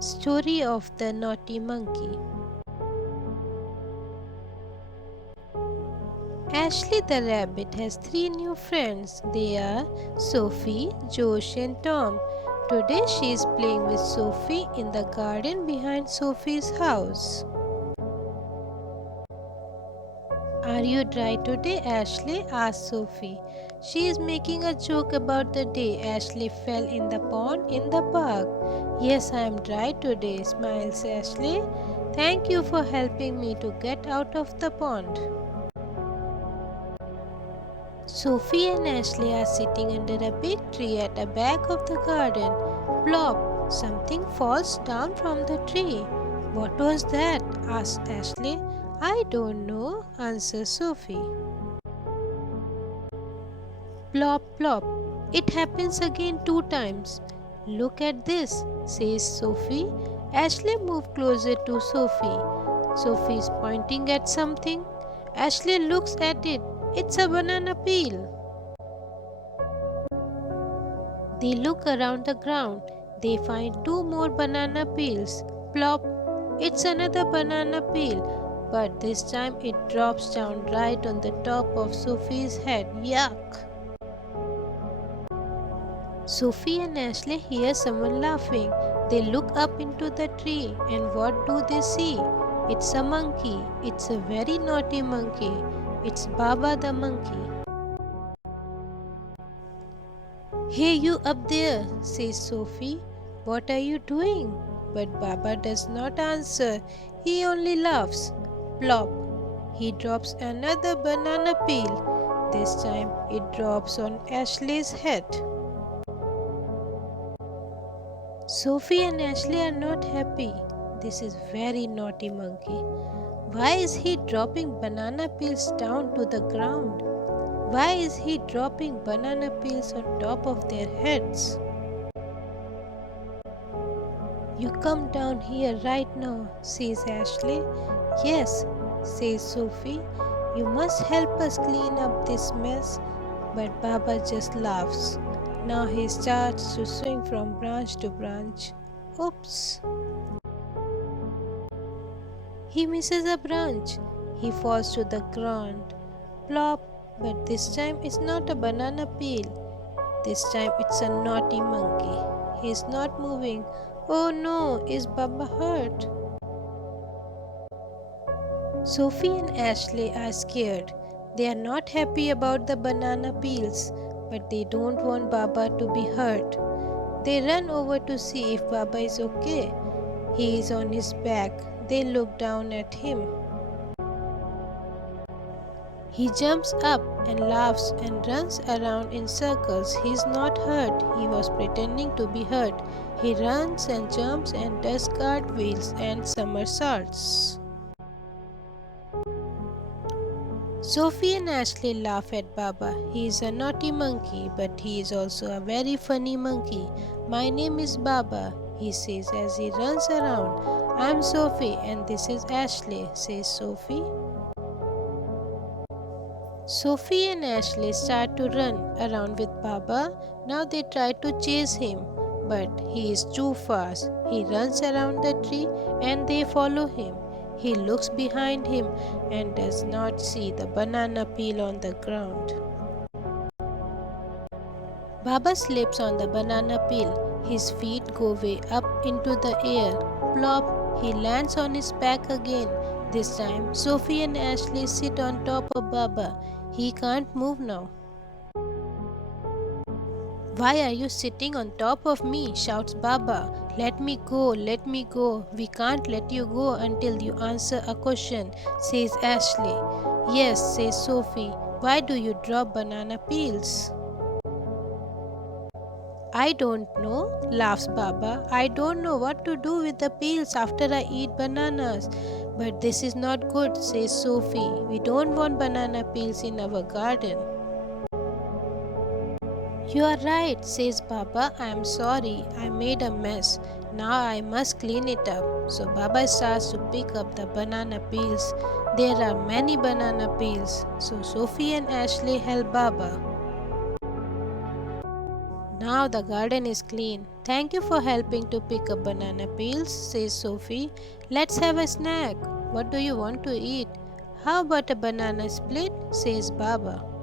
Story of the Naughty Monkey. Ashley the rabbit has three new friends. They are Sophie, Josh, and Tom. Today she is playing with Sophie in the garden behind Sophie's house. Are you dry today, Ashley? Asked Sophie. She is making a joke about the day Ashley fell in the pond in the park. Yes, I am dry today, smiles Ashley. Thank you for helping me to get out of the pond. Sophie and Ashley are sitting under a big tree at the back of the garden. Plop! Something falls down from the tree. What was that? Asked Ashley. I don't know, answered Sophie. Plop, plop. It happens again 2 times. Look at this, says Sophie. Ashley moved closer to Sophie. Sophie is pointing at something. Ashley looks at it. It's a banana peel. They look around the ground. They find 2 more banana peels. Plop! It's another banana peel, but this time it drops down right on the top of Sophie's head. Yuck! Sophie and Ashley hear someone laughing. They look up into the tree, and what do they see? It's a monkey. It's a very naughty monkey. It's Baba the monkey. Hey, you up there, says Sophie. What are you doing? But Baba does not answer. He only laughs. Plop! He drops another banana peel. This time it drops on Ashley's head. Sophie and Ashley are not happy. This is very naughty monkey. Why is he dropping banana peels down to the ground? Why is he dropping banana peels on top of their heads? You come down here right now, says Ashley. Yes, says Sophie. You must help us clean up this mess. But Baba just laughs. Now he starts to swing from branch to branch. Oops! He misses a branch. He falls to the ground. Plop! But this time it's not a banana peel. This time it's a naughty monkey. He's not moving. Oh no, is Baba hurt? Sophie and Ashley are scared. They are not happy about the banana peels, but they don't want Baba to be hurt. They run over to see if Baba is okay. He is on his back. They look down at him. He jumps up and laughs and runs around in circles. He's not hurt. He was pretending to be hurt. He runs and jumps and does cartwheels and somersaults. Sophie and Ashley laugh at Baba. He is a naughty monkey, but he is also a very funny monkey. My name is Baba, he says as he runs around. I'm Sophie and this is Ashley, says Sophie. Sophie and Ashley start to run around with Baba. Now they try to chase him, but he is too fast. He runs around the tree and they follow him. He looks behind him and does not see the banana peel on the ground. Baba slips on the banana peel. His feet go way up into the air. Plop! He lands on his back again. This time, Sophie and Ashley sit on top of Baba. He can't move now. Why are you sitting on top of me? Shouts Baba. Let me go, let me go. We can't let you go until you answer a question, says Ashley. Yes, says Sophie. Why do you drop banana peels? I don't know, laughs Baba. I don't know what to do with the peels after I eat bananas. But this is not good, says Sophie. We don't want banana peels in our garden. You are right, says Baba. I am sorry. I made a mess. Now I must clean it up. So Baba starts to pick up the banana peels. There are many banana peels. So Sophie and Ashley help Baba. Now the garden is clean. Thank you for helping to pick up banana peels, says Sophie. Let's have a snack. What do you want to eat? How about a banana split? Says Baba.